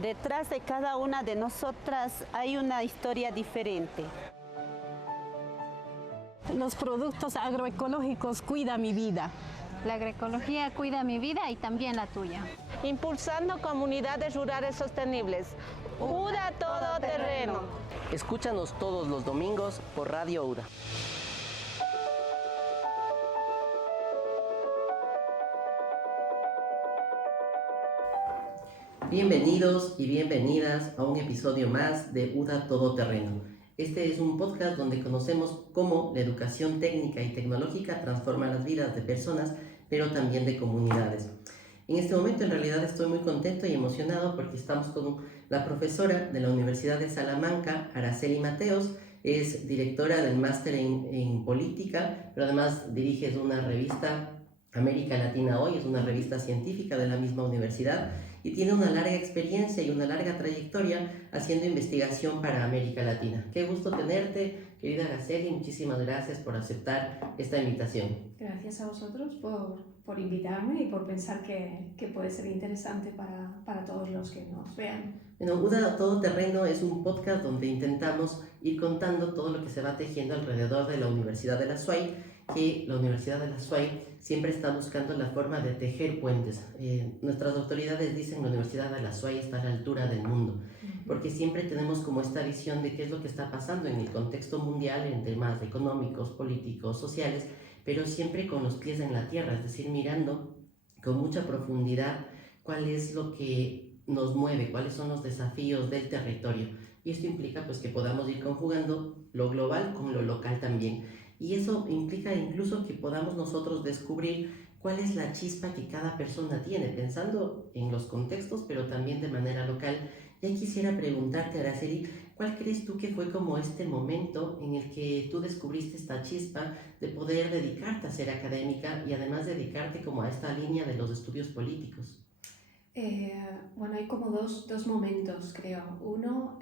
Detrás de cada una de nosotras hay una historia diferente. Los productos agroecológicos cuidan mi vida. La agroecología cuida mi vida y también la tuya. Impulsando comunidades rurales sostenibles. UDA Todoterreno. Escúchanos todos los domingos por Radio UDA. Bienvenidos y bienvenidas a un episodio más de UDA Todoterreno. Este es un podcast donde conocemos cómo la educación técnica y tecnológica transforma las vidas de personas, pero también de comunidades. En este momento en realidad estoy muy contento y emocionado porque estamos con la profesora de la Universidad de Salamanca, Araceli Mateos. Es directora del máster en política, pero además dirige una revista, América Latina Hoy, es una revista científica de la misma universidad y tiene una larga experiencia y una larga trayectoria haciendo investigación para América Latina. Qué gusto tenerte, querida Araceli, muchísimas gracias por aceptar esta invitación. Gracias a vosotros por invitarme y por pensar que puede ser interesante para todos los que nos vean. Bueno, UDA Todoterreno es un podcast donde intentamos ir contando todo lo que se va tejiendo alrededor de la Universidad de la SUAY, que la Universidad de la SUAY siempre está buscando la forma de tejer puentes. Nuestras autoridades dicen que la Universidad de la SUAY está a la altura del mundo, porque siempre tenemos como esta visión de qué es lo que está pasando en el contexto mundial en temas económicos, políticos, sociales, pero siempre con los pies en la tierra, es decir, mirando con mucha profundidad cuál es lo que nos mueve, cuáles son los desafíos del territorio. Y esto implica pues que podamos ir conjugando lo global con lo local también. Y eso implica incluso que podamos nosotros descubrir cuál es la chispa que cada persona tiene, pensando en los contextos, pero también de manera local. Ya quisiera preguntarte, Araceli, ¿cuál crees tú que fue como este momento en el que tú descubriste esta chispa de poder dedicarte a ser académica y además dedicarte como a esta línea de los estudios políticos? Bueno, hay como dos momentos, creo. Uno,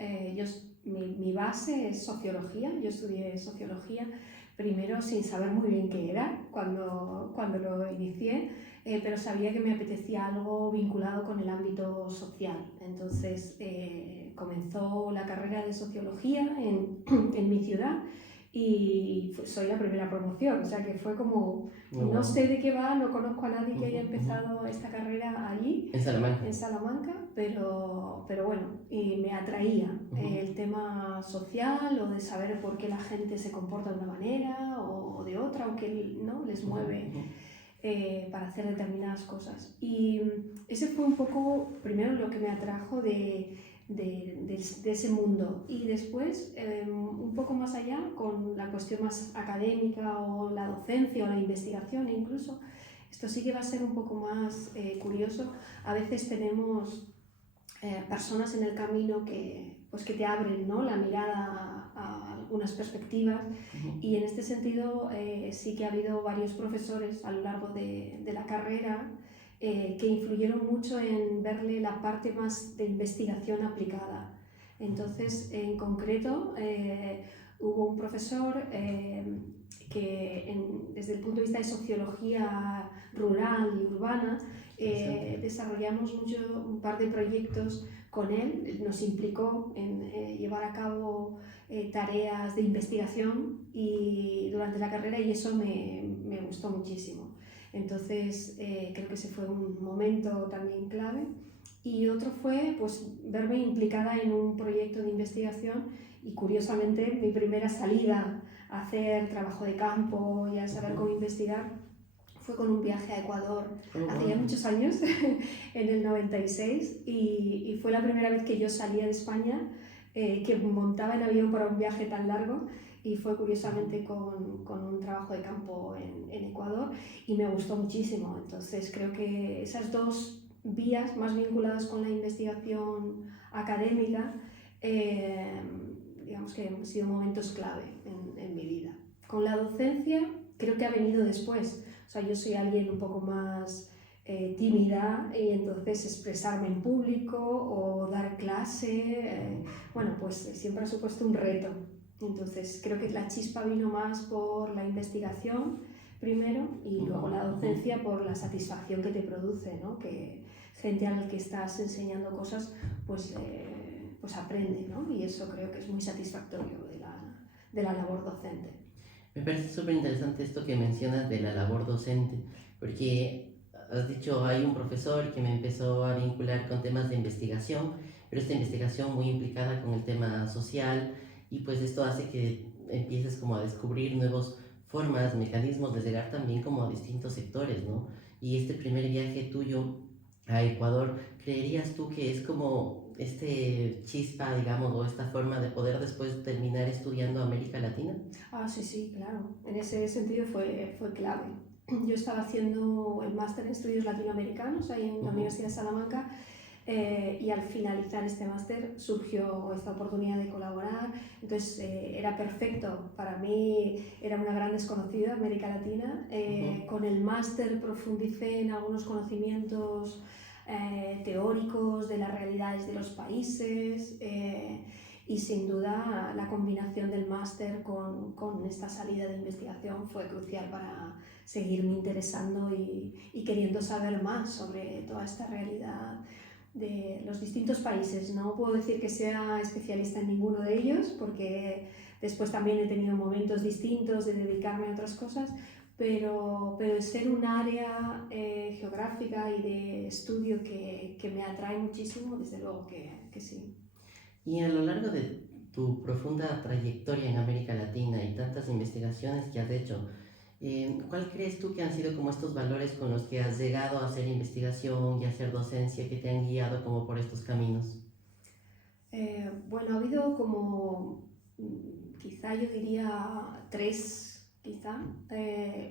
mi base es sociología. Yo estudié sociología primero sin saber muy bien qué era cuando lo inicié, pero sabía que me apetecía algo vinculado con el ámbito social. Entonces comenzó la carrera de sociología en mi ciudad y soy la primera promoción, o sea que fue como, no sé de qué va, no conozco a nadie que haya empezado esta carrera allí, en Salamanca, pero bueno, y me atraía el tema social o de saber por qué la gente se comporta de una manera o de otra, o qué no les mueve para hacer determinadas cosas. Y ese fue un poco, primero, lo que me atrajo de ese mundo, y después un poco más allá con la cuestión más académica o la docencia o la investigación incluso. Esto sí que va a ser un poco más curioso. A veces tenemos personas en el camino que te abren, ¿no?, la mirada a algunas perspectivas, y en este sentido sí que ha habido varios profesores a lo largo de la carrera que influyeron mucho en verle la parte más de investigación aplicada. Entonces, en concreto, hubo un profesor que desde el punto de vista de sociología rural y urbana desarrollamos un par de proyectos con él. Nos implicó en llevar a cabo tareas de investigación durante la carrera, y eso me gustó muchísimo. Entonces creo que ese fue un momento también clave. Y otro fue pues verme implicada en un proyecto de investigación, y curiosamente mi primera salida a hacer trabajo de campo y a saber cómo investigar fue con un viaje a Ecuador hace ya muchos años, en el 96, y fue la primera vez que yo salía de España, que montaba en avión para un viaje tan largo, y fue curiosamente con un trabajo de campo en Ecuador, y me gustó muchísimo. Entonces creo que esas dos vías más vinculadas con la investigación académica digamos que han sido momentos clave en mi vida. Con la docencia creo que ha venido después. O sea, yo soy alguien un poco más tímida, y entonces expresarme en público o dar clase, bueno, pues siempre ha supuesto un reto. Entonces creo que la chispa vino más por la investigación primero, y luego la docencia por la satisfacción que te produce, ¿no? Que gente a la que estás enseñando cosas, pues aprende, ¿no? Y eso creo que es muy satisfactorio de la labor docente. Me parece súper interesante esto que mencionas de la labor docente, porque has dicho, hay un profesor que me empezó a vincular con temas de investigación, pero esta investigación muy implicada con el tema social, y pues esto hace que empieces como a descubrir nuevas formas, mecanismos de llegar también como a distintos sectores, ¿no? Y este primer viaje tuyo a Ecuador, ¿creerías tú que es como este chispa, digamos, o esta forma de poder después terminar estudiando América Latina? Sí, claro. En ese sentido fue clave. Yo estaba haciendo el máster en estudios latinoamericanos ahí en la Universidad de Salamanca y al finalizar este máster surgió esta oportunidad de colaborar. Entonces era perfecto. Para mí era una gran desconocida América Latina. Con el máster profundicé en algunos conocimientos teóricos de las realidades de los países y sin duda la combinación del máster con esta salida de investigación fue crucial para seguirme interesando y queriendo saber más sobre toda esta realidad de los distintos países. No puedo decir que sea especialista en ninguno de ellos porque después también he tenido momentos distintos de dedicarme a otras cosas, pero el ser un área geográfica y de estudio que me atrae muchísimo, desde luego que sí. Y a lo largo de tu profunda trayectoria en América Latina y tantas investigaciones que has hecho, ¿cuál crees tú que han sido como estos valores con los que has llegado a hacer investigación y a hacer docencia que te han guiado como por estos caminos? Bueno, ha habido como, quizá yo diría tres.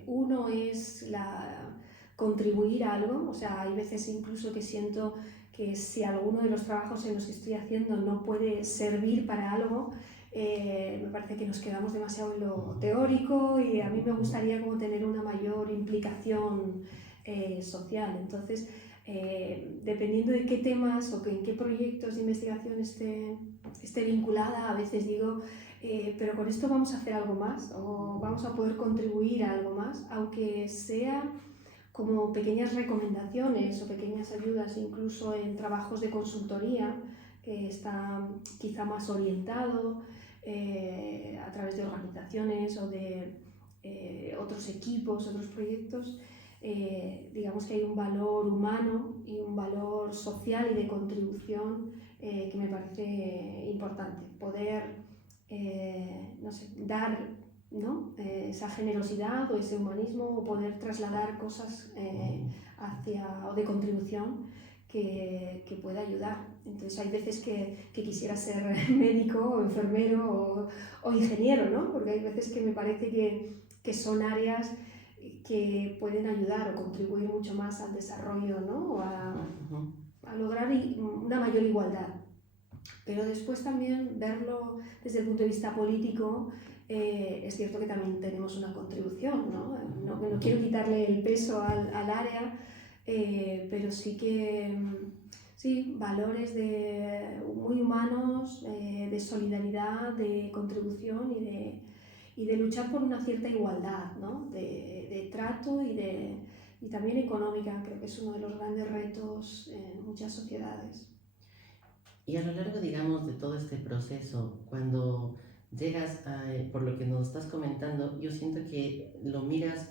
Uno es contribuir a algo, o sea, hay veces incluso que siento que si alguno de los trabajos en los que estoy haciendo no puede servir para algo, me parece que nos quedamos demasiado en lo teórico y a mí me gustaría como tener una mayor implicación social. Entonces, dependiendo de qué temas o en qué proyectos de investigación esté vinculada, a veces digo, pero con esto vamos a hacer algo más o vamos a poder contribuir a algo más, aunque sea como pequeñas recomendaciones o pequeñas ayudas, incluso en trabajos de consultoría, que está quizá más orientado a través de organizaciones o de otros equipos, otros proyectos. Digamos que hay un valor humano y un valor social y de contribución que me parece importante. Poder dar, ¿no? Esa generosidad o ese humanismo o poder trasladar cosas o de contribución que pueda ayudar. Entonces hay veces que quisiera ser médico o enfermero o ingeniero, ¿no? Porque hay veces que me parece que son áreas que pueden ayudar o contribuir mucho más al desarrollo, ¿no? O a lograr una mayor igualdad. Pero después también verlo desde el punto de vista político, es cierto que también tenemos una contribución, ¿no? No quiero quitarle el peso al área, pero sí que valores muy humanos, de solidaridad, de contribución y de luchar por una cierta igualdad, ¿no? de trato y también económica. Creo que es uno de los grandes retos en muchas sociedades. Y a lo largo, digamos, de todo este proceso, cuando llegas por lo que nos estás comentando, yo siento que lo miras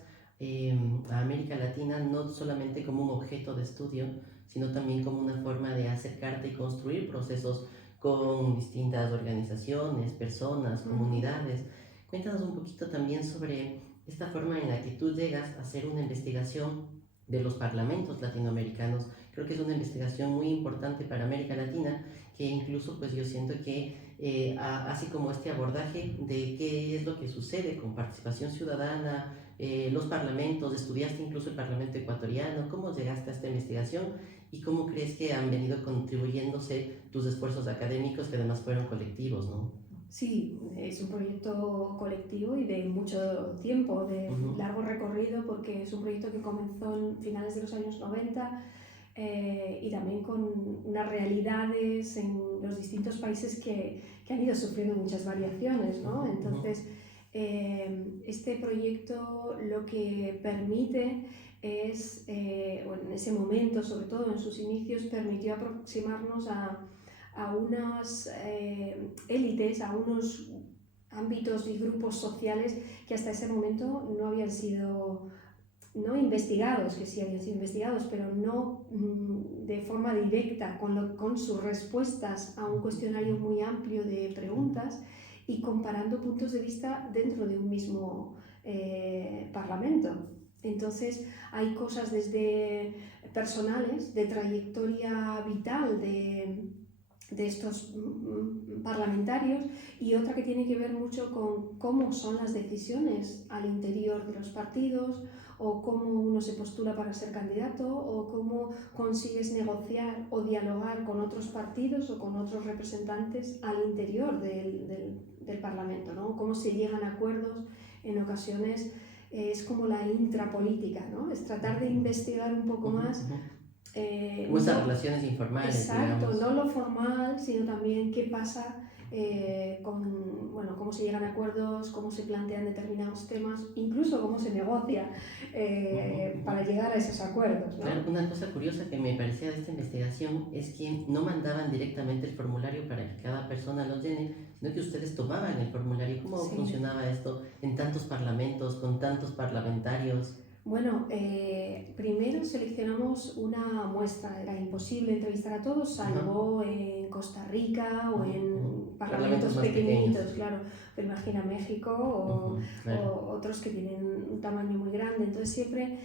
a América Latina no solamente como un objeto de estudio, sino también como una forma de acercarte y construir procesos con distintas organizaciones, personas, comunidades. Cuéntanos un poquito también sobre esta forma en la que tú llegas a hacer una investigación de los parlamentos latinoamericanos. Creo que es una investigación muy importante para América Latina, que incluso pues yo siento que así como este abordaje de qué es lo que sucede con participación ciudadana, los parlamentos, estudiaste incluso el Parlamento ecuatoriano, ¿cómo llegaste a esta investigación y cómo crees que han venido contribuyéndose tus esfuerzos académicos que además fueron colectivos, ¿no? Sí, es un proyecto colectivo y de mucho tiempo, de largo recorrido, porque es un proyecto que comenzó en finales de los años 90 y también con unas realidades en los distintos países que han ido sufriendo muchas variaciones, ¿no? Entonces, Este proyecto lo que permite es, bueno, en ese momento, sobre todo en sus inicios, permitió aproximarnos a unas élites, a unos ámbitos y grupos sociales que hasta ese momento no habían sido investigados, que sí habían sido investigados, pero no de forma directa, con sus respuestas a un cuestionario muy amplio de preguntas y comparando puntos de vista dentro de un mismo parlamento. Entonces hay cosas desde personales, de trayectoria vital de estos parlamentarios, y otra que tiene que ver mucho con cómo son las decisiones al interior de los partidos, o cómo uno se postula para ser candidato, o cómo consigues negociar o dialogar con otros partidos o con otros representantes al interior del Parlamento, ¿no? Cómo se llegan a acuerdos en ocasiones. Es como la intrapolítica, ¿no? Es tratar de investigar un poco más. Esas relaciones informales. Exacto, digamos. no lo formal, sino también qué pasa cómo se llegan a acuerdos, cómo se plantean determinados temas, incluso cómo se negocia para llegar a esos acuerdos, ¿no? Claro, una cosa curiosa que me parecía de esta investigación es que no mandaban directamente el formulario para que cada persona lo llene, sino que ustedes tomaban el formulario. ¿Cómo funcionaba esto en tantos parlamentos, con tantos parlamentarios? Bueno, primero seleccionamos una muestra. Era imposible entrevistar a todos, salvo en Costa Rica o en parlamentos pequeñitos, claro. Pero imagina México o otros que tienen un tamaño muy grande. Entonces siempre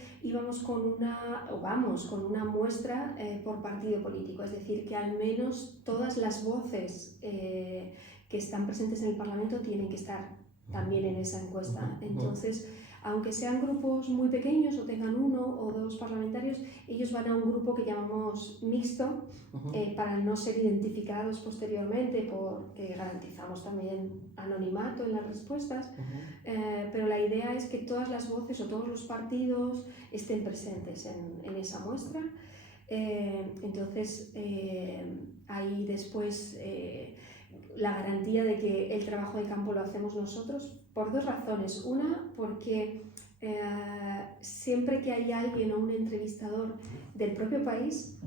vamos con una muestra por partido político. Es decir, que al menos todas las voces que están presentes en el Parlamento tienen que estar también en esa encuesta. Entonces, aunque sean grupos muy pequeños o tengan uno o dos parlamentarios, ellos van a un grupo que llamamos mixto para no ser identificados posteriormente, porque garantizamos también anonimato en las respuestas, pero la idea es que todas las voces o todos los partidos estén presentes en esa muestra. Entonces hay después la garantía de que el trabajo de campo lo hacemos nosotros, por dos razones. Una, porque siempre que hay alguien o un entrevistador del propio país,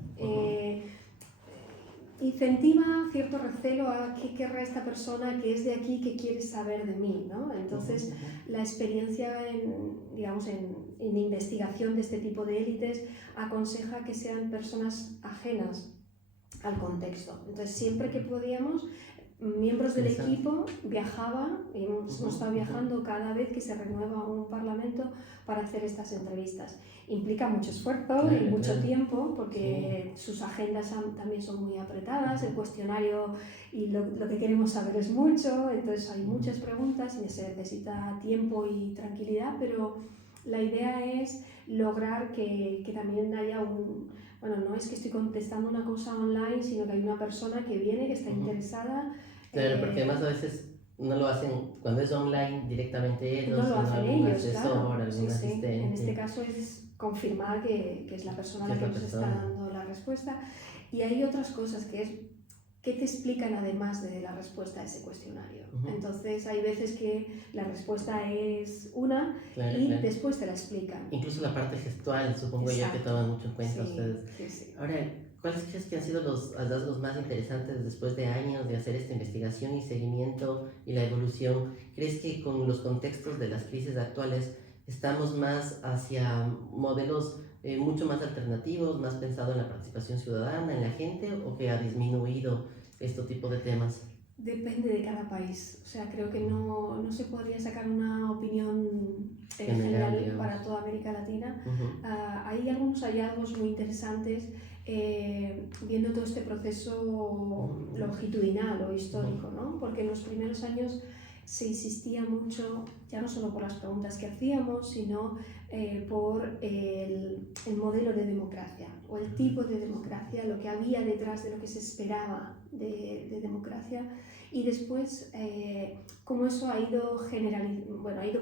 incentiva cierto recelo a qué querrá esta persona que es de aquí, que quiere saber de mí, ¿no? Entonces, la experiencia en investigación de este tipo de élites aconseja que sean personas ajenas al contexto. Entonces, siempre que podíamos, miembros del equipo viajaban, y hemos estado viajando cada vez que se renueva un parlamento para hacer estas entrevistas. Implica mucho esfuerzo y mucho tiempo, porque sus agendas también son muy apretadas, el cuestionario y lo que queremos saber es mucho, entonces hay muchas preguntas y se necesita tiempo y tranquilidad, pero la idea es lograr que también haya no es que estoy contestando una cosa online, sino que hay una persona que viene, que está interesada. Claro, porque además a veces no lo hacen cuando es online directamente ellos, no lo hacen algún ellos, asesor, claro. algún asistente. En este caso es confirmar que es la persona la que nos está dando la respuesta. Y hay otras cosas que te explican además de la respuesta a ese cuestionario. Entonces hay veces que la respuesta es una y después te la explican. Incluso la parte gestual, supongo yo que toman mucho en cuenta ustedes. Sí. Ahora, ¿cuáles crees que han sido los hallazgos más interesantes después de años de hacer esta investigación y seguimiento y la evolución? ¿Crees que con los contextos de las crisis actuales estamos más hacia modelos mucho más alternativos, más pensado en la participación ciudadana, en la gente, o que ha disminuido este tipo de temas? Depende de cada país. O sea, creo que no se podría sacar una opinión general para toda América Latina. Hay algunos hallazgos muy interesantes viendo todo este proceso longitudinal o histórico, ¿no? Porque en los primeros años se insistía mucho, ya no solo por las preguntas que hacíamos, sino por el modelo de democracia o el tipo de democracia, lo que había detrás de lo que se esperaba de democracia, y después cómo eso ha ido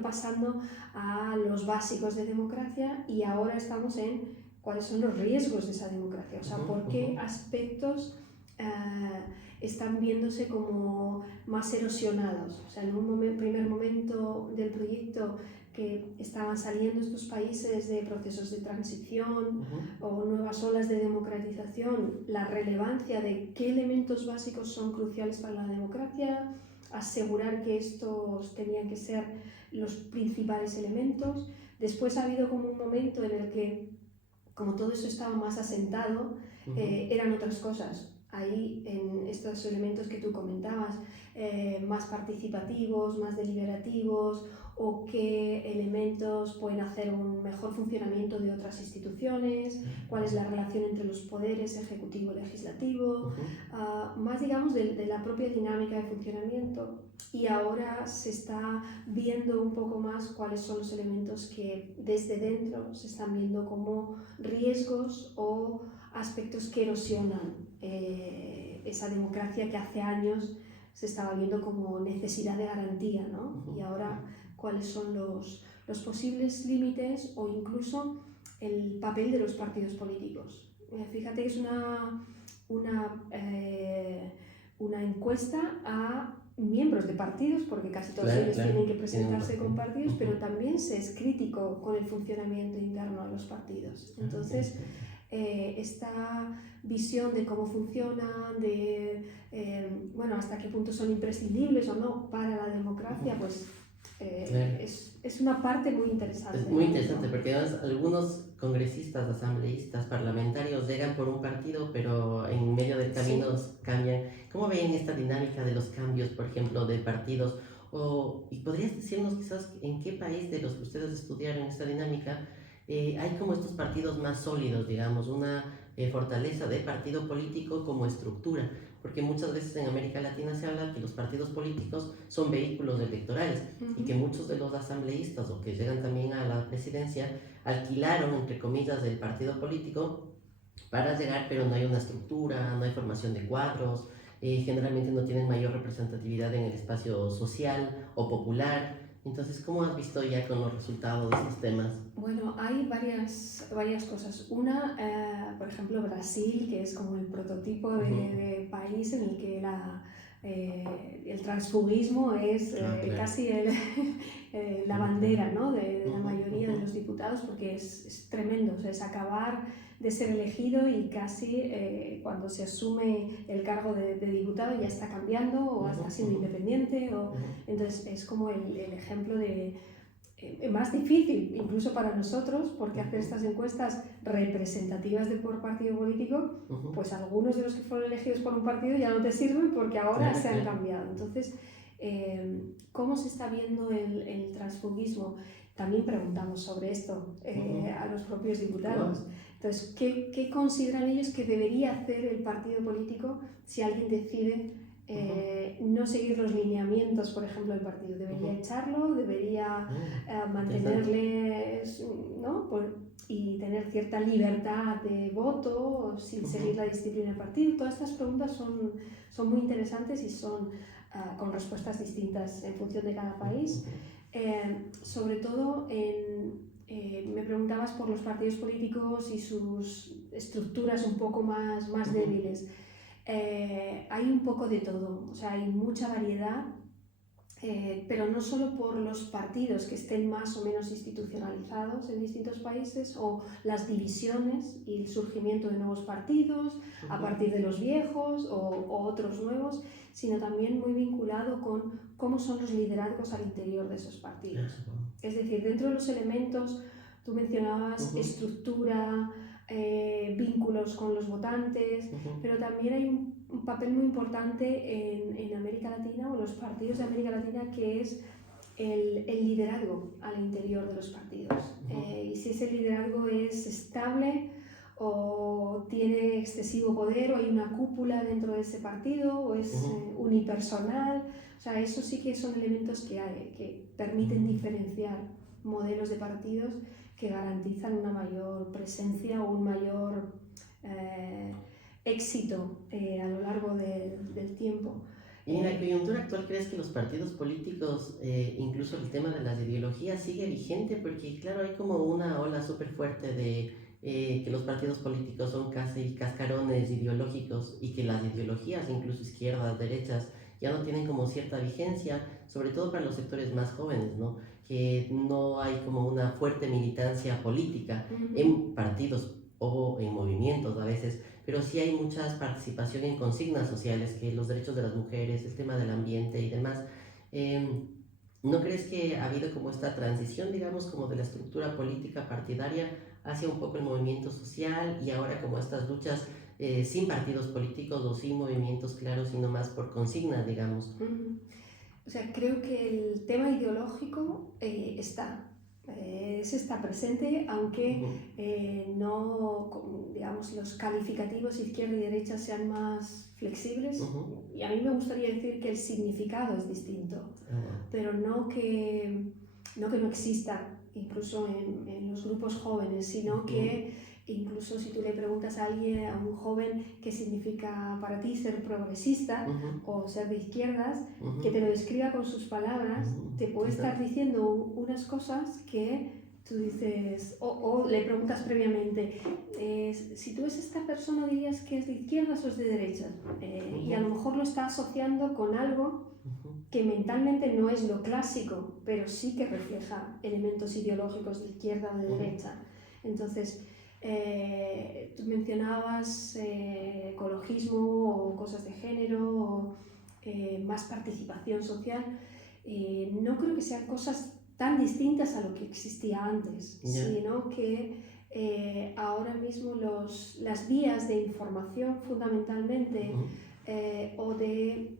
pasando a los básicos de democracia, y ahora estamos en cuáles son los riesgos de esa democracia, o sea, por qué aspectos están viéndose como más erosionados. O sea, en un primer momento del proyecto que estaban saliendo estos países de procesos de transición o nuevas olas de democratización, la relevancia de qué elementos básicos son cruciales para la democracia, asegurar que estos tenían que ser los principales elementos. Después ha habido como un momento en el que, como todo eso estaba más asentado, eran otras cosas. Ahí, en estos elementos que tú comentabas, más participativos, más deliberativos, o qué elementos pueden hacer un mejor funcionamiento de otras instituciones, cuál es la relación entre los poderes ejecutivo y legislativo, más digamos de la propia dinámica de funcionamiento. Y ahora se está viendo un poco más cuáles son los elementos que desde dentro se están viendo como riesgos o aspectos que erosionan esa democracia que hace años se estaba viendo como necesidad de garantía, ¿no? Y ahora cuáles son los posibles límites o incluso el papel de los partidos políticos. Fíjate que es una encuesta a miembros de partidos, porque casi todos ellos tienen que presentarse con partidos, pero también se es crítico con el funcionamiento interno de los partidos. Entonces, esta visión de cómo funcionan, de hasta qué punto son imprescindibles o no para la democracia, pues es una parte muy interesante. Es muy interesante porque además algunos congresistas, asambleístas, parlamentarios llegan por un partido, pero en medio del camino cambian. ¿Cómo ven esta dinámica de los cambios, por ejemplo, de partidos? ¿Y podrías decirnos quizás en qué país de los que ustedes estudiaron esta dinámica hay como estos partidos más sólidos, digamos, una fortaleza de partido político como estructura? Porque muchas veces en América Latina se habla que los partidos políticos son vehículos electorales y que muchos de los asambleístas o que llegan también a la presidencia alquilaron, entre comillas, el partido político para llegar, pero no hay una estructura, no hay formación de cuadros, generalmente no tienen mayor representatividad en el espacio social o popular. Entonces, ¿cómo has visto ya con los resultados de estos temas? Bueno, hay varias cosas. Una, por ejemplo, Brasil, que es como el prototipo de país en el que el transfugismo es casi la bandera, ¿no? de la mayoría de los diputados, porque es tremendo, o sea, es acabar de ser elegido y casi cuando se asume el cargo de diputado ya está cambiando o está siendo independiente. Entonces es como el ejemplo de más difícil incluso para nosotros, porque hacer estas encuestas representativas de por partido político, pues algunos de los que fueron elegidos por un partido ya no te sirven porque ahora se han cambiado. Entonces, ¿cómo se está viendo el transfugismo? También preguntamos sobre esto a los propios diputados. Entonces, ¿qué consideran ellos que debería hacer el partido político si alguien decide no seguir los lineamientos, por ejemplo, del partido? ¿Debería echarlo? ¿Debería mantenerle, ¿no? Y tener cierta libertad de voto sin seguir la disciplina del partido? Todas estas preguntas son muy interesantes y son con respuestas distintas en función de cada país. Sobre todo me preguntabas por los partidos políticos y sus estructuras un poco más débiles. Hay un poco de todo, o sea, hay mucha variedad, pero no solo por los partidos que estén más o menos institucionalizados en distintos países, o las divisiones y el surgimiento de nuevos partidos a partir de los viejos o otros nuevos, sino también muy vinculado con cómo son los liderazgos al interior de esos partidos. Es decir, dentro de los elementos, tú mencionabas estructura, vínculos con los votantes, pero también hay un papel muy importante en América Latina o en los partidos de América Latina, que es el liderazgo al interior de los partidos. Y si ese liderazgo es estable o tiene excesivo poder, o hay una cúpula dentro de ese partido, o es unipersonal. O sea, eso sí que son elementos que permiten diferenciar modelos de partidos que garantizan una mayor presencia o un mayor éxito a lo largo del tiempo. ¿Y en la coyuntura actual crees que los partidos políticos, incluso el tema de las ideologías, sigue vigente? Porque claro, hay como una ola súper fuerte de que los partidos políticos son casi cascarones ideológicos y que las ideologías, incluso izquierdas, derechas, ya no tienen como cierta vigencia, sobre todo para los sectores más jóvenes, ¿no? Que no hay como una fuerte militancia política en partidos o en movimientos a veces, pero sí hay mucha participación en consignas sociales, que los derechos de las mujeres, el tema del ambiente y demás. ¿No crees que ha habido como esta transición, digamos, como de la estructura política partidaria hacia un poco el movimiento social y ahora como estas luchas sin partidos políticos o sin movimientos claros, sino más por consignas, digamos? O sea, creo que el tema ideológico está presente, aunque no, digamos, los calificativos izquierda y derecha sean más flexibles. Y a mí me gustaría decir que el significado es distinto, pero no que no exista, incluso en los grupos jóvenes, sino que incluso si tú le preguntas a alguien, a un joven, qué significa para ti ser progresista o ser de izquierdas, que te lo describa con sus palabras, te puede estar diciendo unas cosas que tú dices, o le preguntas previamente, si tú eres esta persona, dirías que es de izquierdas o es de derechas, y a lo mejor lo está asociando con algo que mentalmente no es lo clásico, pero sí que refleja elementos ideológicos de izquierda o de derecha. Entonces, tú mencionabas ecologismo o cosas de género o más participación social. No creo que sean cosas tan distintas a lo que existía antes, sino que ahora mismo las vías de información fundamentalmente o de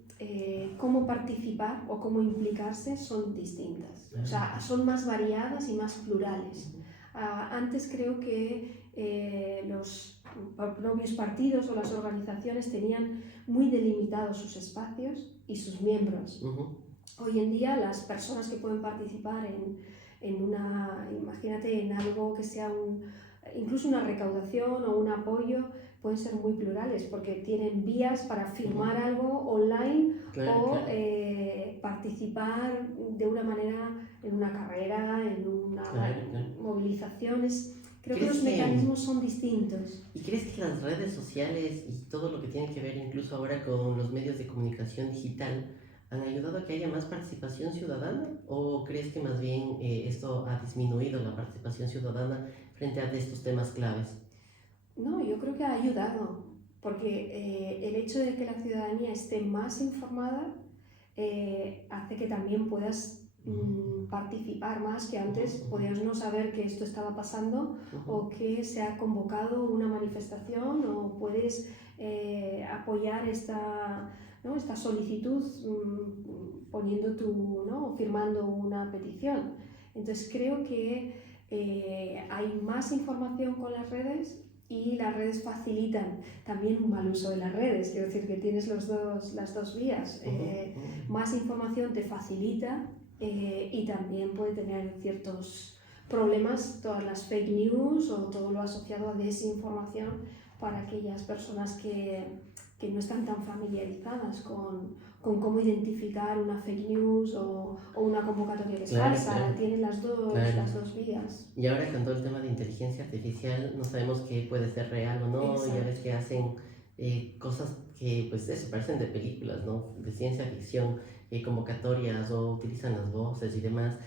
cómo participar o cómo implicarse son distintas, o sea, son más variadas y más plurales. Antes creo que los propios partidos o las organizaciones tenían muy delimitados sus espacios y sus miembros. Hoy en día las personas que pueden participar imagínate en algo que sea incluso una recaudación o un apoyo, pueden ser muy plurales porque tienen vías para firmar algo online participar de una manera en una carrera, en una movilización. Creo que los mecanismos son distintos. ¿Y crees que las redes sociales y todo lo que tiene que ver incluso ahora con los medios de comunicación digital han ayudado a que haya más participación ciudadana? ¿O crees que más bien esto ha disminuido la participación ciudadana frente a estos temas claves? No, yo creo que ha ayudado, porque el hecho de que la ciudadanía esté más informada hace que también puedas participar más, que antes podías no saber que esto estaba pasando o que se ha convocado una manifestación o puedes apoyar esta solicitud poniendo firmando una petición. Entonces creo que hay más información con las redes y las redes facilitan también un mal uso de las redes, quiero decir que tienes las dos vías. Más información te facilita y también puede tener ciertos problemas, todas las fake news o todo lo asociado a desinformación para aquellas personas que no están tan familiarizadas con cómo identificar una fake news o una convocatoria que es falsa. Tienen las dos vías. Y ahora con todo el tema de inteligencia artificial no sabemos qué puede ser real o no. Exacto. Ya ves que hacen cosas que pues eso parecen de películas, ¿no? De ciencia ficción, convocatorias o utilizan las voces y demás.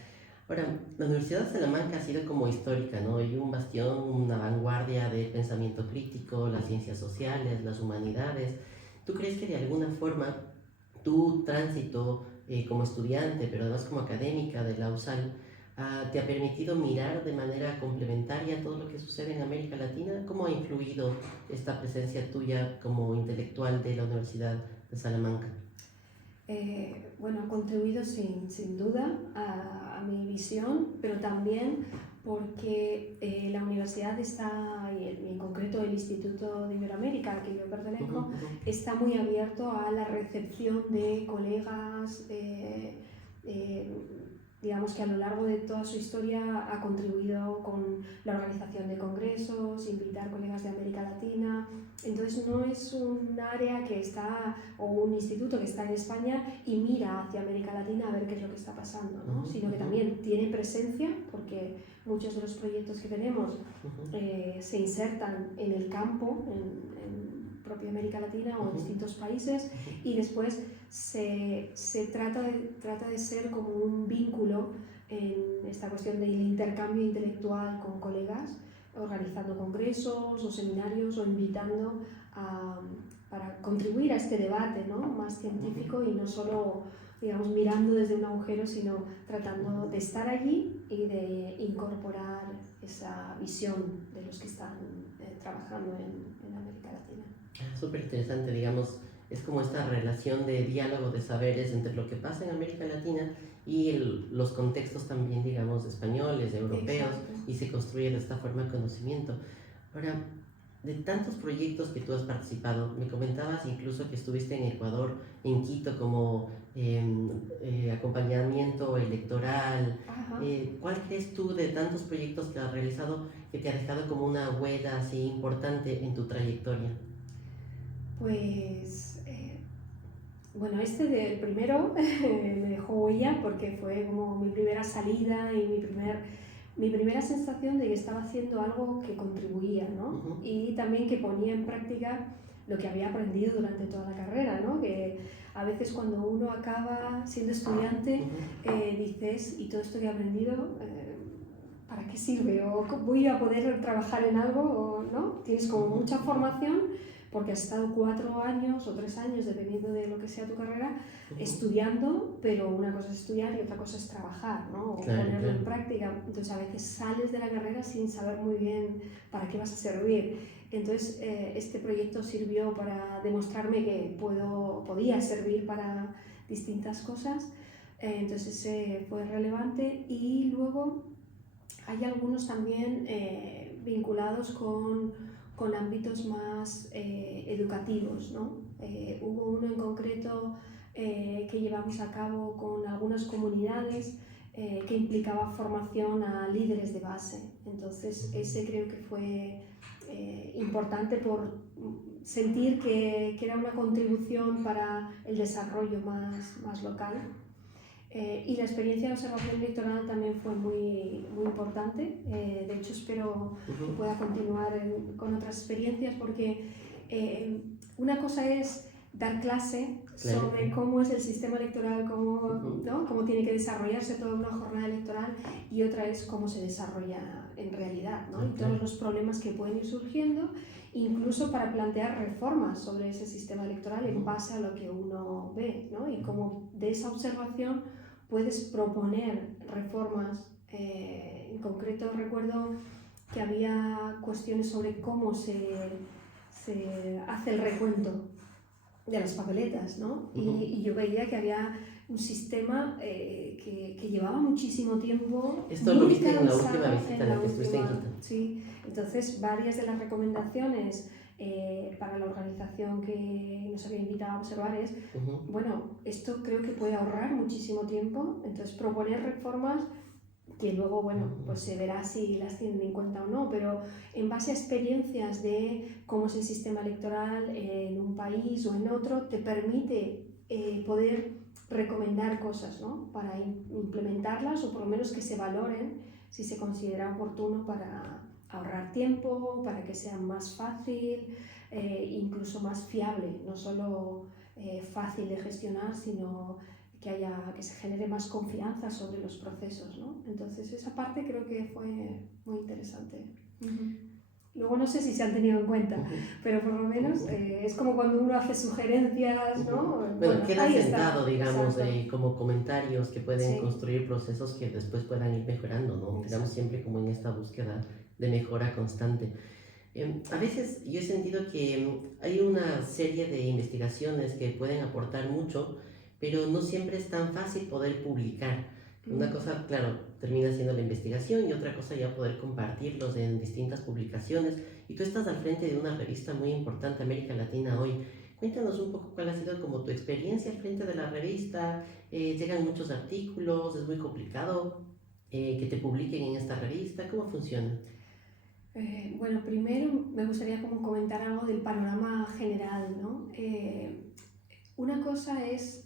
Ahora, la Universidad de Salamanca ha sido como histórica, ¿no? Y un bastión, una vanguardia del pensamiento crítico, las ciencias sociales, las humanidades. ¿Tú crees que de alguna forma tu tránsito como estudiante, pero además como académica de la USAL, te ha permitido mirar de manera complementaria todo lo que sucede en América Latina? ¿Cómo ha influido esta presencia tuya como intelectual de la Universidad de Salamanca? Bueno, ha contribuido sin duda a mi visión, pero también porque la universidad está, y en concreto el Instituto de Iberoamérica al que yo pertenezco, está muy abierto a la recepción de colegas digamos que a lo largo de toda su historia ha contribuido con la organización de congresos, invitar colegas de América Latina. Entonces no es un área que está, o un instituto que está en España y mira hacia América Latina a ver qué es lo que está pasando, ¿no? Sino que también tiene presencia, porque muchos de los proyectos que tenemos se insertan en el campo, en propia América Latina o en distintos países, y después se trata de ser como un vínculo en esta cuestión del intercambio intelectual con colegas, organizando congresos o seminarios o invitando para contribuir a este debate, ¿no?, más científico y no solo, digamos, mirando desde un agujero, sino tratando de estar allí y de incorporar esa visión de los que están trabajando en América Latina. Súper interesante, digamos, es como esta relación de diálogo de saberes entre lo que pasa en América Latina y los contextos también, digamos, españoles, europeos. Exacto. Y se construye de esta forma el conocimiento. Ahora, de tantos proyectos que tú has participado, me comentabas incluso que estuviste en Ecuador, en Quito, como acompañamiento electoral. ¿Cuál crees tú de tantos proyectos que has realizado que te ha dejado como una huella así importante en tu trayectoria? Pues, bueno, el primero me dejó huella porque fue como mi primera salida y mi primera sensación de que estaba haciendo algo que contribuía, ¿no? Y también que ponía en práctica lo que había aprendido durante toda la carrera, ¿no? Que a veces cuando uno acaba siendo estudiante dices, ¿y todo esto que he aprendido para qué sirve? ¿O voy a poder trabajar en algo? ¿O no? Tienes como mucha formación porque has estado 4 años o 3 años, dependiendo de lo que sea tu carrera, estudiando, pero una cosa es estudiar y otra cosa es trabajar, ¿no? O ponerlo en práctica. Entonces a veces sales de la carrera sin saber muy bien para qué vas a servir. Entonces este proyecto sirvió para demostrarme que podía servir para distintas cosas. Entonces ese fue relevante, y luego hay algunos también vinculados con ámbitos más educativos, ¿no? Hubo uno en concreto que llevamos a cabo con algunas comunidades que implicaba formación a líderes de base. Entonces ese creo que fue importante por sentir que era una contribución para el desarrollo más local. Y la experiencia de observación electoral también fue muy importante. De hecho, espero que pueda continuar con otras experiencias, porque una cosa es dar clase sobre cómo es el sistema electoral, cómo tiene que desarrollarse toda una jornada electoral, y otra es cómo se desarrolla en realidad, ¿no? Y todos los problemas que pueden ir surgiendo, incluso para plantear reformas sobre ese sistema electoral en base a lo que uno ve, ¿no? Y cómo de esa observación puedes proponer reformas. En concreto recuerdo que había cuestiones sobre cómo se hace el recuento de las papeletas, ¿no? Y yo veía que había un sistema que llevaba muchísimo tiempo. Esto lo viste en la última visita en la que estuviste en Quito. Sí, entonces varias de las recomendaciones para la organización que nos había invitado a observar es, bueno, esto creo que puede ahorrar muchísimo tiempo, entonces proponer reformas que luego, bueno, pues se verá si las tienen en cuenta o no, pero en base a experiencias de cómo es el sistema electoral en un país o en otro, te permite poder recomendar cosas, ¿no? Para implementarlas, o por lo menos que se valoren si se considera oportuno para ahorrar tiempo, para que sea más fácil, incluso más fiable, no solo fácil de gestionar, sino que se genere más confianza sobre los procesos, ¿no? Entonces esa parte creo que fue muy interesante. Luego no sé si se han tenido en cuenta, pero por lo menos es como cuando uno hace sugerencias, ¿no? Bueno, queda sentado, digamos, como comentarios que pueden construir procesos que después puedan ir mejorando, ¿no? Quedamos siempre como en esta búsqueda de mejora constante. A veces yo he sentido que hay una serie de investigaciones que pueden aportar mucho, pero no siempre es tan fácil poder publicar. Una cosa, claro, termina siendo la investigación, y otra cosa ya poder compartirlos en distintas publicaciones. Y tú estás al frente de una revista muy importante, América Latina Hoy. Cuéntanos un poco cuál ha sido como tu experiencia al frente de la revista. Llegan muchos artículos, es muy complicado que te publiquen en esta revista. ¿Cómo funciona? Bueno, primero me gustaría como comentar algo del panorama general, ¿no? Una cosa es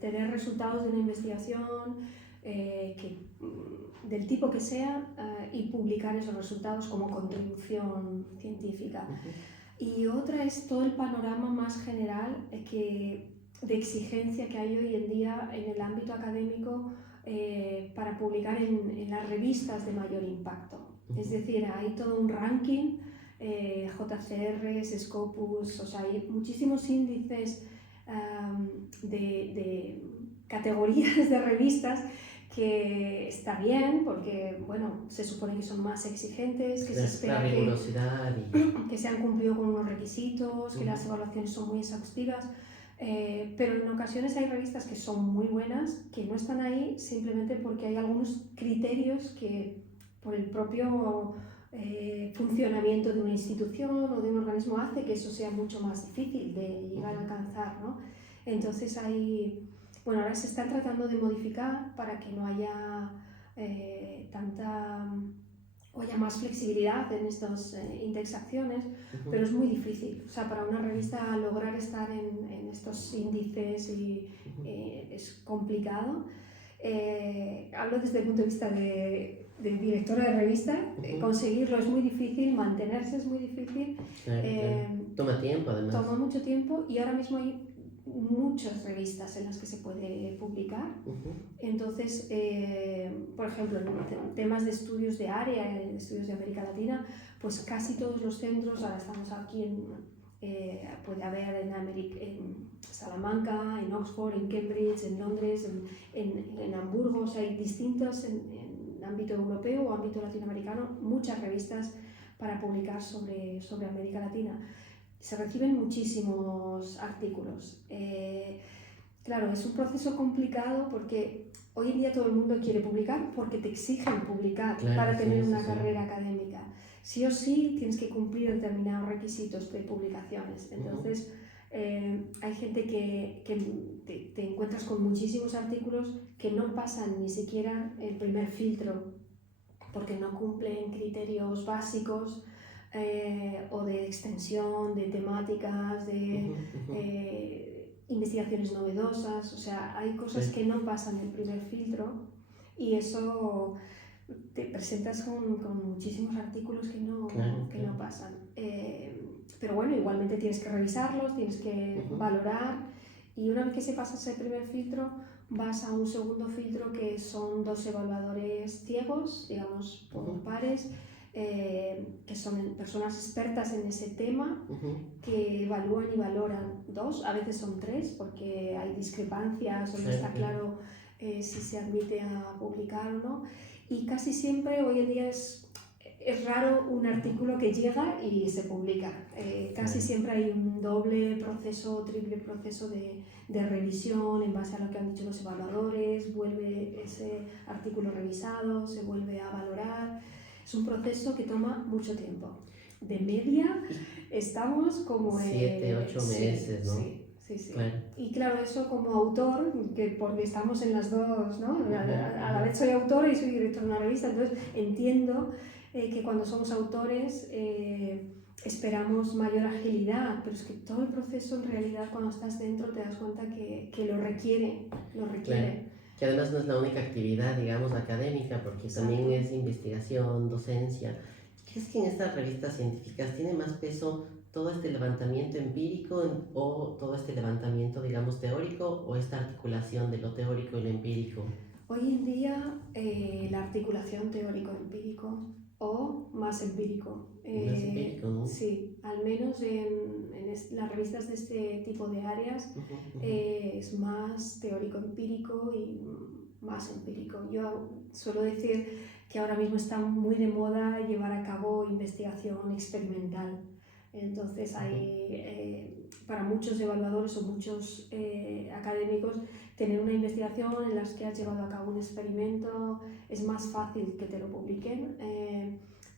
tener resultados de una investigación del tipo que sea y publicar esos resultados como contribución científica. Y otra es todo el panorama más general de exigencia que hay hoy en día en el ámbito académico para publicar en las revistas de mayor impacto. Es decir, hay todo un ranking, JCRs, Scopus, o sea, hay muchísimos índices de categorías de revistas que está bien porque, bueno, se supone que son más exigentes, que se espera que se han cumplido con unos requisitos, que las evaluaciones son muy exhaustivas, pero en ocasiones hay revistas que son muy buenas, que no están ahí simplemente porque hay algunos criterios que por el propio funcionamiento de una institución o de un organismo hace que eso sea mucho más difícil de llegar a alcanzar, ¿no? Entonces bueno, ahora se están tratando de modificar para que no haya o haya más flexibilidad en estas indexaciones, pero es muy difícil. O sea, para una revista lograr estar en estos índices es complicado. Hablo desde el punto de vista de directora de revista, conseguirlo es muy difícil, mantenerse es muy difícil. Claro. Toma tiempo, además. Toma mucho tiempo y ahora mismo hay muchas revistas en las que se puede publicar. Entonces, por ejemplo, en temas de estudios de área, en estudios de América Latina, pues casi todos los centros, ahora estamos aquí puede haber en Salamanca, en Oxford, en Cambridge, en Londres, en Hamburgo, o sea, hay distintos en ámbito europeo o ámbito latinoamericano, muchas revistas para publicar sobre América Latina. Se reciben muchísimos artículos. Claro, es un proceso complicado porque hoy en día todo el mundo quiere publicar porque te exigen publicar para tener una carrera académica. Sí o sí tienes que cumplir determinados requisitos de publicaciones. Entonces, hay gente que te encuentras con muchísimos artículos que no pasan ni siquiera el primer filtro porque no cumplen criterios básicos o de extensión, de temáticas, de investigaciones novedosas. O sea, hay cosas que no pasan el primer filtro y eso te presentas con muchísimos artículos que no pasan. Pero bueno, igualmente tienes que revisarlos, tienes que valorar y una vez que se pasa ese primer filtro vas a un segundo filtro que son 2 evaluadores ciegos, digamos por pares, que son personas expertas en ese tema, que evalúan y valoran 2, a veces son 3 porque hay discrepancias o no está claro si se admite a publicar o no. Y casi siempre hoy en día es raro un artículo que llega y se publica. Casi siempre hay un doble proceso, triple proceso de revisión en base a lo que han dicho los evaluadores, vuelve ese artículo revisado, se vuelve a valorar. Es un proceso que toma mucho tiempo. De media estamos como 7, 8 meses, ¿no? Sí. Claro. Y claro, eso como autor, porque estamos en las dos, ¿no? A la vez soy autora y soy directora de una revista, entonces entiendo que cuando somos autores esperamos mayor agilidad, pero es que todo el proceso en realidad cuando estás dentro te das cuenta que lo requiere. Claro. Que además no es la única actividad, digamos, académica, porque también es investigación, docencia. ¿Crees que en estas revistas científicas tiene más peso todo este levantamiento empírico o todo este levantamiento, digamos, teórico, o esta articulación de lo teórico y lo empírico? Hoy en día la articulación teórico-empírico o más empírico. Más empírico, ¿no? Sí, al menos en las revistas de este tipo de áreas es más teórico-empírico y más empírico. Yo suelo decir que ahora mismo está muy de moda llevar a cabo investigación experimental. Entonces hay, para muchos evaluadores o muchos académicos, tener una investigación en la que has llevado a cabo un experimento es más fácil que te lo publiquen.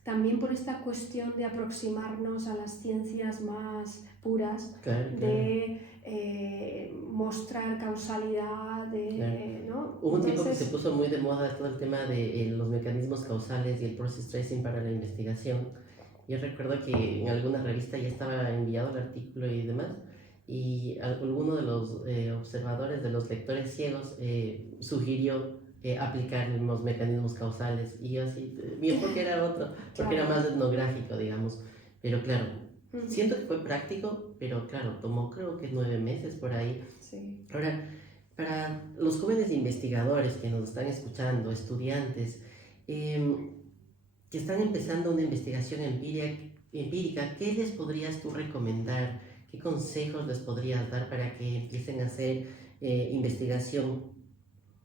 también por esta cuestión de aproximarnos a las ciencias más puras, Claro, claro. de mostrar causalidad, ¿no? Hubo un tiempo que Entonces, se puso muy de moda todo el tema de los mecanismos causales y el process tracing para la investigación. Yo recuerdo que en alguna revista ya estaba enviado el artículo y demás, y alguno de los observadores, de los lectores ciegos, sugirió aplicar los mecanismos causales. Y yo así, mi enfoque era otro, porque era más etnográfico, digamos. Pero claro, siento que fue práctico, pero claro, tomó creo que 9 meses por ahí. sí. Ahora, para los jóvenes investigadores que nos están escuchando, estudiantes, que están empezando una investigación empírica, ¿qué les podrías tú recomendar? ¿Qué consejos les podrías dar para que empiecen a hacer investigación?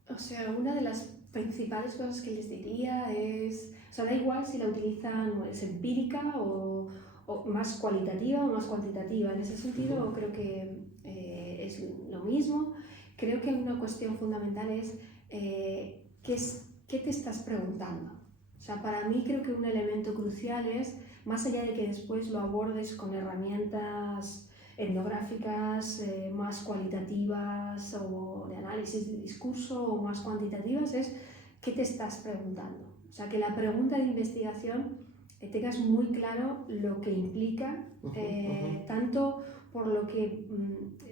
O sea, una de las principales cosas que les diría es, o sea, da igual si la utilizan o es empírica o más cualitativa o más cuantitativa. En ese sentido creo que es lo mismo. Creo que una cuestión fundamental es ¿qué te estás preguntando? O sea, para mí creo que un elemento crucial es, más allá de que después lo abordes con herramientas etnográficas más cualitativas o de análisis de discurso o más cuantitativas, es ¿qué te estás preguntando? O sea, que la pregunta de investigación tengas muy claro lo que implica, tanto por lo que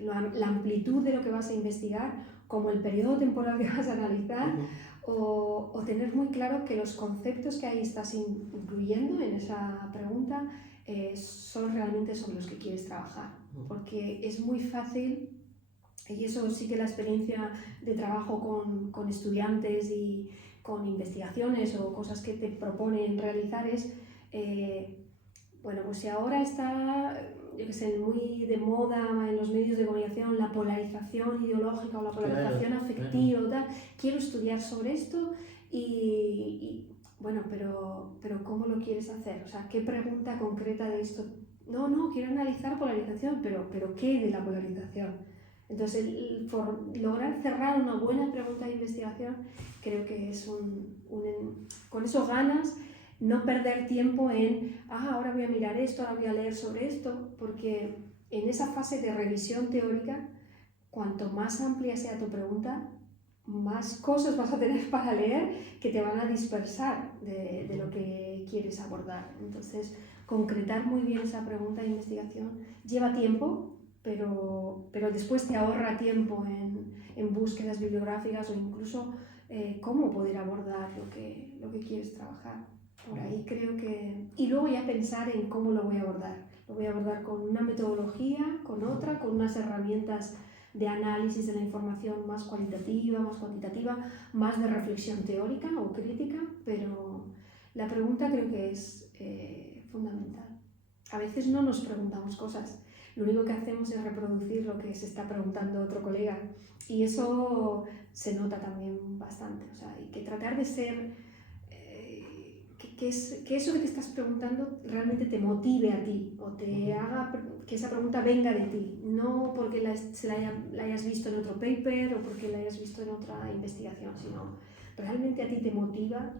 la amplitud de lo que vas a investigar como el periodo temporal que vas a analizar, o tener muy claro que los conceptos que ahí estás incluyendo en esa pregunta son realmente sobre los que quieres trabajar, porque es muy fácil, y eso sí que la experiencia de trabajo con estudiantes y con investigaciones o cosas que te proponen realizar es, bueno, pues si ahora está, yo que sé, muy de moda en los medios de comunicación la polarización ideológica o la polarización afectiva, tal, quiero estudiar sobre esto y bueno, pero ¿cómo lo quieres hacer? O sea, ¿qué pregunta concreta de esto? No, quiero analizar polarización, pero ¿qué de la polarización? Entonces, lograr cerrar una buena pregunta de investigación, creo que es con eso ganas no perder tiempo en, ahora voy a mirar esto, ahora voy a leer sobre esto, porque en esa fase de revisión teórica, cuanto más amplia sea tu pregunta, más cosas vas a tener para leer que te van a dispersar de lo que quieres abordar. Entonces, concretar muy bien esa pregunta de investigación lleva tiempo, pero después te ahorra tiempo en búsquedas bibliográficas o incluso cómo poder abordar lo que quieres trabajar. Por ahí creo que... Y luego ya pensar en cómo lo voy a abordar. Lo voy a abordar con una metodología, con otra, con unas herramientas de análisis de la información más cualitativa, más cuantitativa, más de reflexión teórica o crítica, pero la pregunta creo que es fundamental. A veces no nos preguntamos cosas, lo único que hacemos es reproducir lo que se está preguntando otro colega y eso se nota también bastante. O sea, hay que tratar de ser... que eso que te estás preguntando realmente te motive a ti o te haga que esa pregunta venga de ti, no porque la hayas visto en otro paper o porque la hayas visto en otra investigación, sino realmente a ti te motiva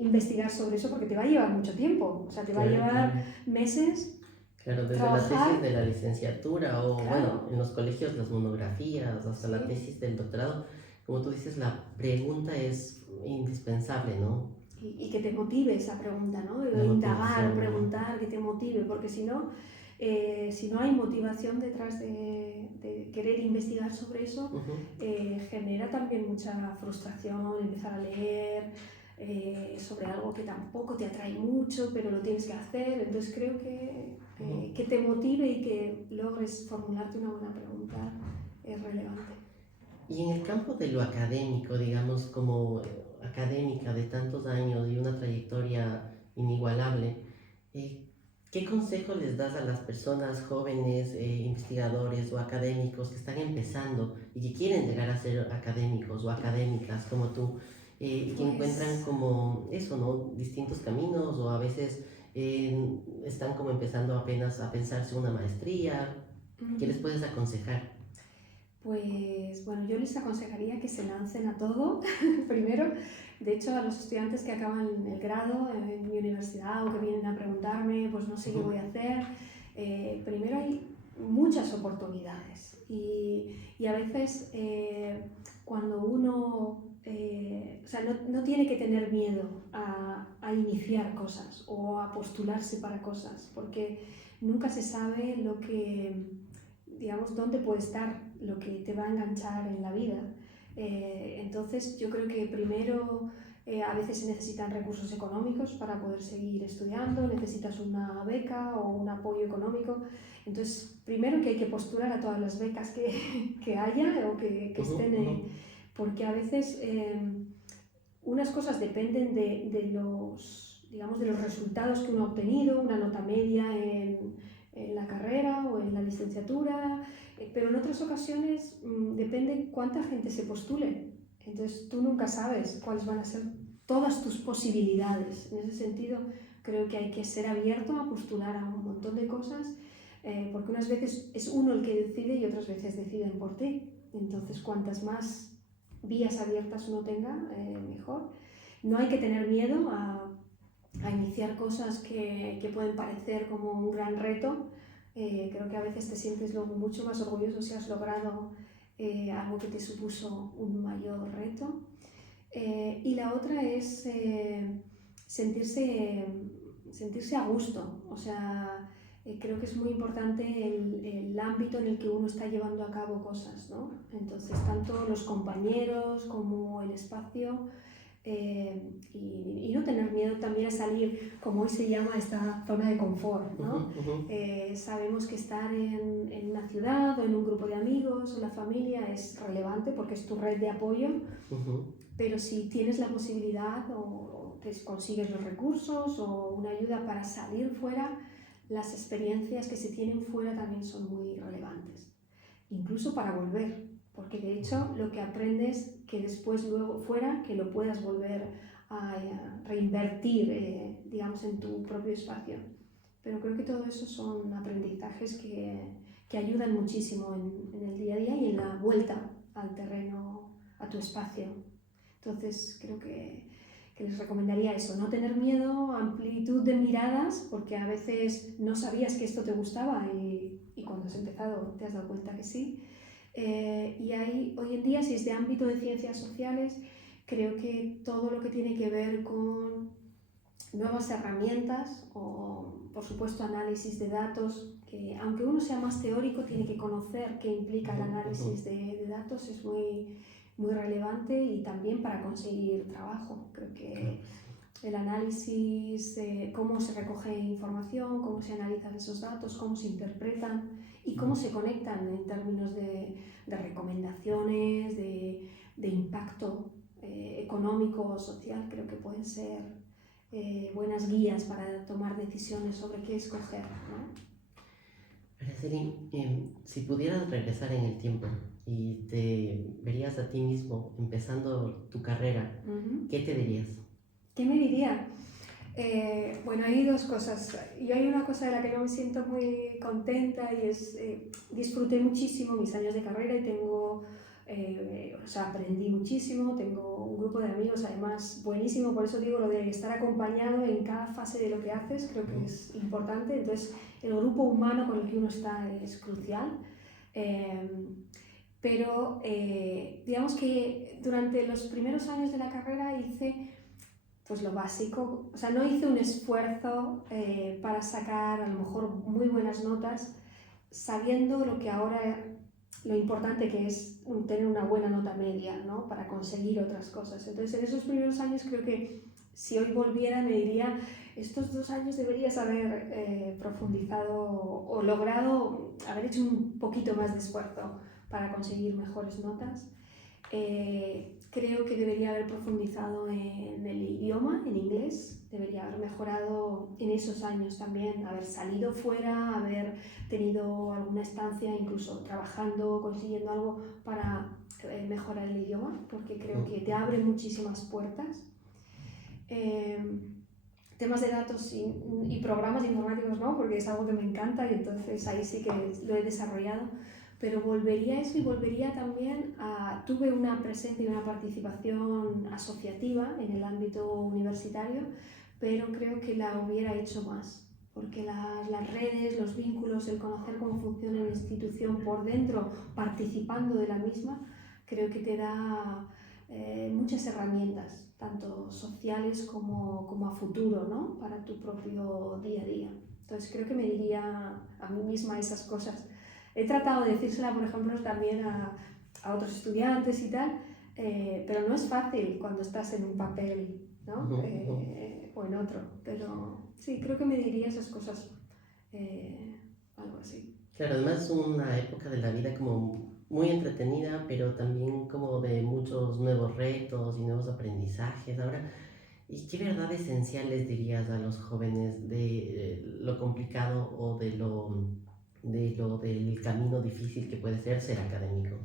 investigar sobre eso porque te va a llevar mucho tiempo, o sea, te va a llevar meses. Claro, desde trabajar. La tesis de la licenciatura o, bueno, en los colegios las monografías, hasta la tesis del doctorado, como tú dices, la pregunta es indispensable, ¿no? Y que te motive esa pregunta, ¿no? Indagar, preguntar, que te motive, porque si no hay motivación detrás de querer investigar sobre eso, genera también mucha frustración, empezar a leer sobre algo que tampoco te atrae mucho, pero lo tienes que hacer. Entonces creo que te motive y que logres formularte una buena pregunta es relevante. Y en el campo de lo académico, digamos, como académica de tantos años y una trayectoria inigualable, ¿qué consejo les das a las personas jóvenes, investigadores o académicos que están empezando y que quieren llegar a ser académicos o académicas como tú, y que encuentran como eso, ¿no? Distintos caminos o a veces están como empezando apenas a pensarse una maestría? ¿Qué les puedes aconsejar? Pues bueno, yo les aconsejaría que se lancen a todo, primero, De hecho, a los estudiantes que acaban el grado en mi universidad o que vienen a preguntarme, pues no sé qué voy a hacer, primero hay muchas oportunidades y a veces cuando uno o sea, no tiene que tener miedo a iniciar cosas o a postularse para cosas, porque nunca se sabe lo que, digamos, dónde puede estar lo que te va a enganchar en la vida. Entonces yo creo que primero a veces se necesitan recursos económicos para poder seguir estudiando, necesitas una beca o un apoyo económico. Entonces primero que hay que postular a todas las becas que haya o que estén, porque a veces unas cosas dependen de los, digamos, de los resultados que uno ha obtenido, una nota media en la carrera o en la licenciatura, pero en otras ocasiones depende cuánta gente se postule. Entonces tú nunca sabes cuáles van a ser todas tus posibilidades. En ese sentido creo que hay que ser abierto a postular a un montón de cosas, porque unas veces es uno el que decide y otras veces deciden por ti. Entonces cuantas más vías abiertas uno tenga, mejor. No hay que tener miedo a iniciar cosas que pueden parecer como un gran reto. Creo que a veces te sientes luego mucho más orgulloso si has logrado algo que te supuso un mayor reto. Y la otra es sentirse a gusto. O sea, creo que es muy importante el ámbito en el que uno está llevando a cabo cosas, ¿no? Entonces, tanto los compañeros como el espacio, y no tener miedo también a salir, como hoy se llama, esta zona de confort, ¿no? Sabemos que estar en una ciudad o en un grupo de amigos o la familia es relevante porque es tu red de apoyo, pero si tienes la posibilidad o te consigues los recursos o una ayuda para salir fuera, las experiencias que se tienen fuera también son muy relevantes, incluso para volver, porque de hecho lo que aprendes que después luego fuera, que lo puedas volver a reinvertir, digamos, en tu propio espacio. Pero creo que todo eso son aprendizajes que ayudan muchísimo en el día a día y en la vuelta al terreno, a tu espacio. Entonces creo que les recomendaría eso, no tener miedo, amplitud de miradas, porque a veces no sabías que esto te gustaba y cuando has empezado te has dado cuenta que sí. Y hoy en día, si es de ámbito de ciencias sociales, creo que todo lo que tiene que ver con nuevas herramientas o, por supuesto, análisis de datos, que aunque uno sea más teórico, tiene que conocer qué implica el análisis de datos, es muy relevante, y también para conseguir trabajo. Creo que el análisis de cómo se recoge información, cómo se analizan esos datos, cómo se interpretan y cómo se conectan en términos de recomendaciones, de impacto económico o social, creo que pueden ser buenas guías para tomar decisiones sobre qué escoger, ¿no? Araceli, si pudieras regresar en el tiempo y te verías a ti mismo empezando tu carrera, ¿qué te dirías? ¿Qué me diría? Bueno, hay dos cosas. Yo hay una cosa de la que no me siento muy contenta y es disfruté muchísimo mis años de carrera y tengo, o sea, aprendí muchísimo, tengo un grupo de amigos además buenísimo, por eso digo lo de estar acompañado en cada fase de lo que haces, creo que es importante. Entonces el grupo humano con el que uno está es crucial. Pero digamos que durante los primeros años de la carrera hice pues lo básico, o sea, no hice un esfuerzo para sacar a lo mejor muy buenas notas, sabiendo lo importante que es tener una buena nota media, ¿no? Para conseguir otras cosas. Entonces, en esos primeros años creo que si hoy volviera me diría, estos 2 años deberías haber profundizado o logrado haber hecho un poquito más de esfuerzo para conseguir mejores notas. Creo que debería haber profundizado en el idioma, en inglés, debería haber mejorado en esos años también, haber salido fuera, haber tenido alguna estancia, incluso trabajando, consiguiendo algo para mejorar el idioma, porque creo que te abre muchísimas puertas. Temas de datos y programas informáticos no, porque es algo que me encanta y entonces ahí sí que lo he desarrollado, pero volvería a eso y volvería también a... Tuve una presencia y una participación asociativa en el ámbito universitario, pero creo que la hubiera hecho más, porque las redes, los vínculos, el conocer cómo funciona la institución por dentro, participando de la misma, creo que te da muchas herramientas, tanto sociales como a futuro, ¿no? Para tu propio día a día. Entonces creo que me diría a mí misma esas cosas. He tratado de decírsela, por ejemplo, también a otros estudiantes y tal, pero no es fácil cuando estás en un papel, ¿no? O en otro, pero sí, creo que me diría esas cosas, algo así. Claro, además es una época de la vida como muy entretenida, pero también como de muchos nuevos retos y nuevos aprendizajes. Ahora, ¿y qué verdades esenciales dirías a los jóvenes de lo complicado o del camino difícil que puede ser académico?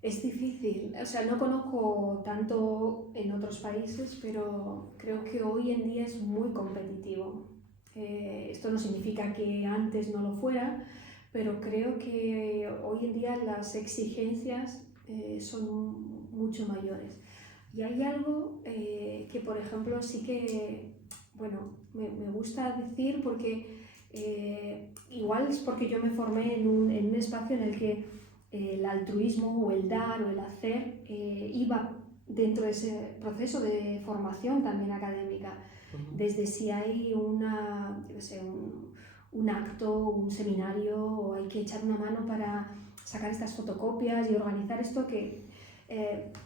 Es difícil, o sea, no conozco tanto en otros países, pero creo que hoy en día es muy competitivo. Esto no significa que antes no lo fuera, pero creo que hoy en día las exigencias son mucho mayores. Y hay algo que, por ejemplo, sí que, bueno, me gusta decir porque igual es porque yo me formé en un espacio en el que el altruismo o el dar o el hacer iba dentro de ese proceso de formación también académica. Desde si hay un acto, un seminario, o hay que echar una mano para sacar estas fotocopias y organizar esto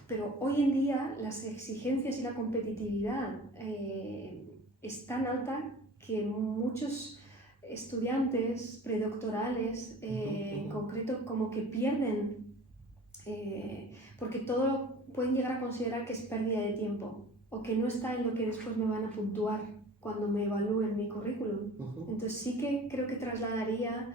pero hoy en día las exigencias y la competitividad es tan alta que muchos estudiantes predoctorales en concreto como que pierden, porque todo lo pueden llegar a considerar que es pérdida de tiempo o que no está en lo que después me van a puntuar cuando me evalúen mi currículum. Entonces sí que creo que trasladaría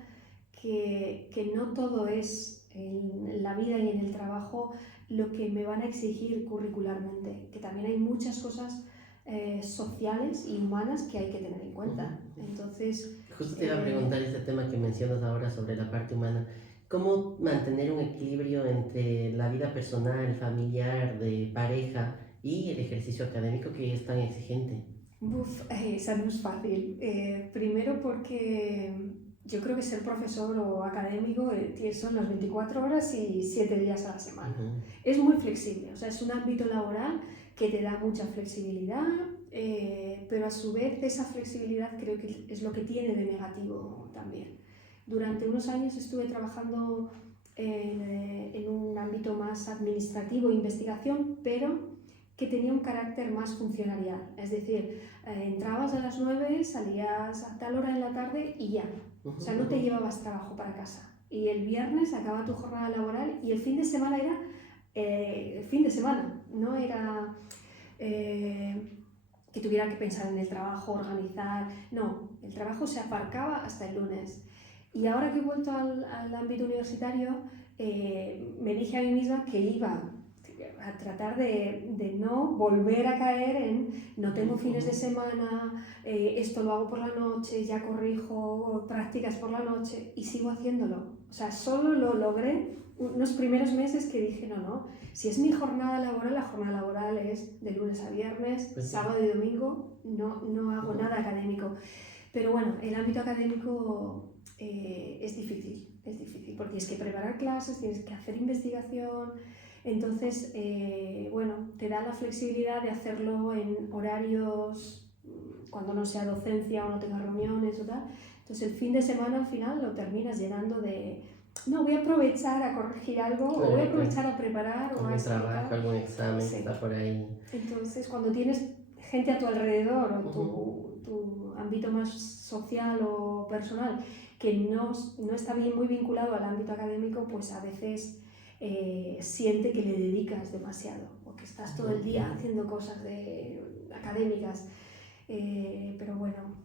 que no todo es en la vida y en el trabajo lo que me van a exigir curricularmente, que también hay muchas cosas sociales y humanas que hay que tener en cuenta. Entonces, justo te iba a preguntar este tema que mencionas ahora sobre la parte humana. ¿Cómo mantener un equilibrio entre la vida personal, familiar, de pareja y el ejercicio académico que es tan exigente? Esa no es fácil. Primero porque yo creo que ser profesor o académico son las 24 horas y 7 días a la semana. Es muy flexible, o sea, es un ámbito laboral que te da mucha flexibilidad, pero a su vez esa flexibilidad creo que es lo que tiene de negativo también. Durante unos años estuve trabajando en un ámbito más administrativo e investigación, pero que tenía un carácter más funcionarial, es decir, entrabas a las 9, salías a tal hora en la tarde y ya, o sea, no te llevabas trabajo para casa. Y el viernes acaba tu jornada laboral y el fin de semana era el fin de semana, no era que tuviera que pensar en el trabajo, organizar, no, el trabajo se aparcaba hasta el lunes. Y ahora que he vuelto al ámbito universitario, me dije a mí misma que iba a tratar de no volver a caer en no tengo fines de semana, esto lo hago por la noche, ya corrijo prácticas por la noche y sigo haciéndolo. O sea, solo lo logré unos primeros meses que dije, no, si es mi jornada laboral, la jornada laboral es de lunes a viernes, sábado y domingo, no hago nada académico. Pero bueno, el ámbito académico es difícil, porque tienes que preparar clases, tienes que hacer investigación. Entonces, bueno, te da la flexibilidad de hacerlo en horarios cuando no sea docencia o no tenga reuniones o tal. Entonces, el fin de semana al final lo terminas llenando de... No, voy a aprovechar a corregir algo, o voy a aprovechar a preparar o a explicar. Trabajo, algún examen, sí. Está por ahí. Entonces, cuando tienes gente a tu alrededor o tu ámbito más social o personal que no está muy vinculado al ámbito académico, pues a veces... siente que le dedicas demasiado o que estás todo el día haciendo cosas académicas, pero bueno,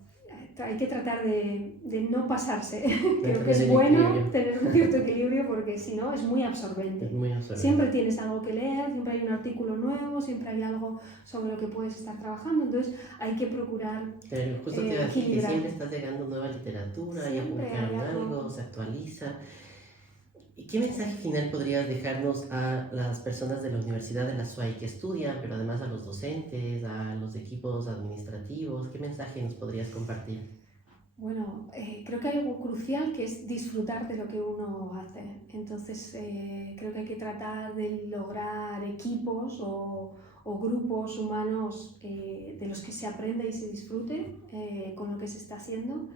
hay que tratar de no pasarse. Creo que es bueno tener un cierto equilibrio porque si no es muy absorbente. Siempre tienes algo que leer, siempre hay un artículo nuevo, siempre hay algo sobre lo que puedes estar trabajando, entonces hay que procurar pero justo te iba a decir que siempre está llegando nueva literatura, ya publicaron algo, se actualiza. ¿Y qué mensaje final podrías dejarnos a las personas de la Universidad de la SUAY que estudian, pero además a los docentes, a los equipos administrativos? ¿Qué mensaje nos podrías compartir? Bueno, creo que hay algo crucial que es disfrutar de lo que uno hace. Entonces, creo que hay que tratar de lograr equipos o grupos humanos de los que se aprenda y se disfrute con lo que se está haciendo,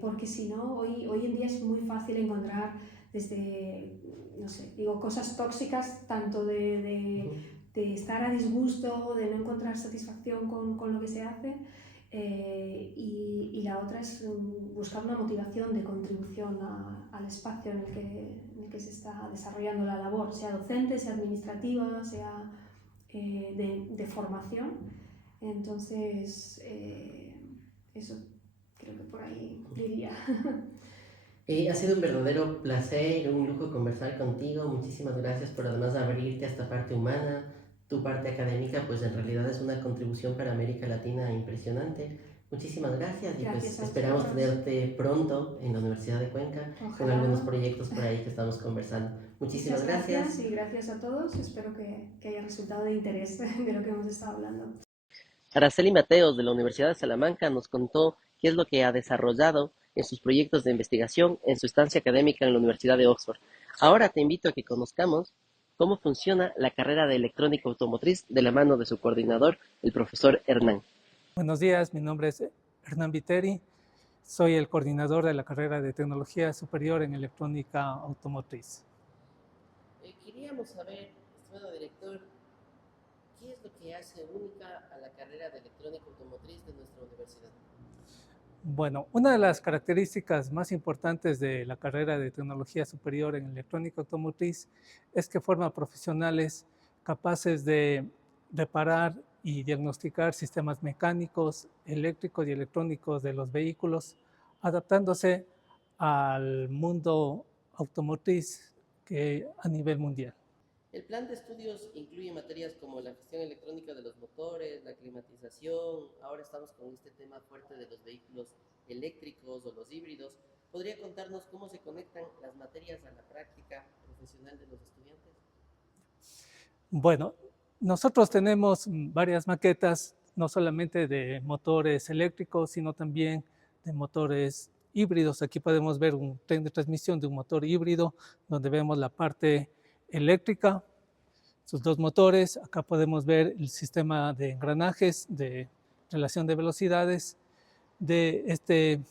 porque si no, hoy en día es muy fácil encontrar desde, no sé, digo, cosas tóxicas, tanto de estar a disgusto, de no encontrar satisfacción con lo que se hace. Y la otra es buscar una motivación de contribución al espacio en el que se está desarrollando la labor, sea docente, sea administrativa, sea de formación. Entonces, eso creo que por ahí diría. Ha sido un verdadero placer y un lujo conversar contigo. Muchísimas gracias por además abrirte a esta parte humana. Tu parte académica pues en realidad es una contribución para América Latina impresionante. Muchísimas gracias y pues esperamos tenerte pronto en la Universidad de Cuenca. Ojalá. Con algunos proyectos por ahí que estamos conversando. Muchísimas gracias. Y gracias a todos. Espero que haya resultado de interés de lo que hemos estado hablando. Araceli Mateos de la Universidad de Salamanca nos contó qué es lo que ha desarrollado en sus proyectos de investigación en su estancia académica en la Universidad de Oxford. Ahora te invito a que conozcamos cómo funciona la carrera de electrónica automotriz de la mano de su coordinador, el profesor Hernán. Buenos días, mi nombre es Hernán Viteri, soy el coordinador de la carrera de Tecnología Superior en Electrónica Automotriz. Queríamos saber, estimado director, ¿qué es lo que hace única a la carrera de Electrónica Automotriz de nuestra universidad? Bueno, una de las características más importantes de la carrera de Tecnología Superior en Electrónica Automotriz es que forma profesionales capaces de reparar y diagnosticar sistemas mecánicos, eléctricos y electrónicos de los vehículos, adaptándose al mundo automotriz a nivel mundial. El plan de estudios incluye materias como la gestión electrónica de los motores, la climatización. Ahora estamos con este tema fuerte de los vehículos eléctricos o los híbridos. ¿Podría contarnos cómo se conectan las materias a la práctica profesional de los estudiantes? Bueno, nosotros tenemos varias maquetas, no solamente de motores eléctricos, sino también de motores híbridos. Aquí podemos ver un tren de transmisión de un motor híbrido, donde vemos la parte eléctrica, sus dos motores. Acá podemos ver el sistema de engranajes de relación de velocidades de este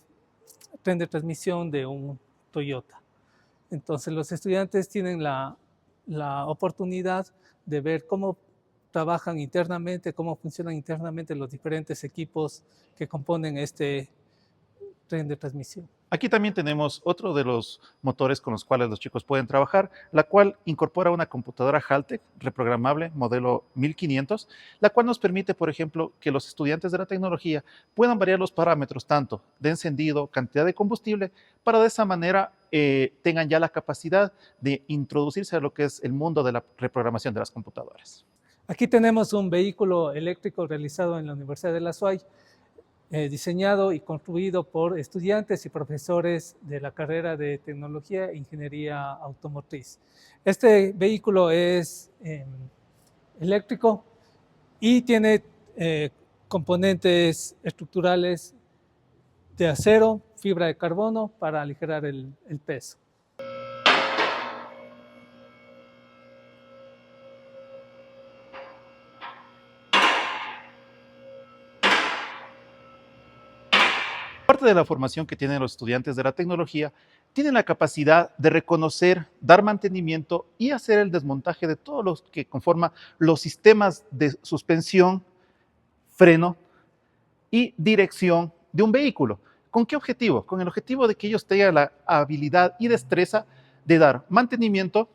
tren de transmisión de un Toyota. Entonces los estudiantes tienen la oportunidad de ver cómo trabajan internamente, cómo funcionan internamente los diferentes equipos que componen este tren de transmisión. Aquí también tenemos otro de los motores con los cuales los chicos pueden trabajar, la cual incorpora una computadora Haltech reprogramable modelo 1500, la cual nos permite, por ejemplo, que los estudiantes de la tecnología puedan variar los parámetros tanto de encendido, cantidad de combustible, para de esa manera tengan ya la capacidad de introducirse a lo que es el mundo de la reprogramación de las computadoras. Aquí tenemos un vehículo eléctrico realizado en la Universidad de la SUAY, diseñado y construido por estudiantes y profesores de la carrera de Tecnología e Ingeniería Automotriz. Este vehículo es eléctrico y tiene componentes estructurales de acero, fibra de carbono para aligerar el peso. Parte de la formación que tienen los estudiantes de la tecnología, tienen la capacidad de reconocer, dar mantenimiento y hacer el desmontaje de todos los que conforman los sistemas de suspensión, freno y dirección de un vehículo. ¿Con qué objetivo? Con el objetivo de que ellos tengan la habilidad y destreza de dar mantenimiento,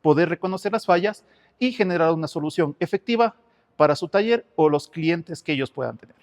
poder reconocer las fallas y generar una solución efectiva para su taller o los clientes que ellos puedan tener.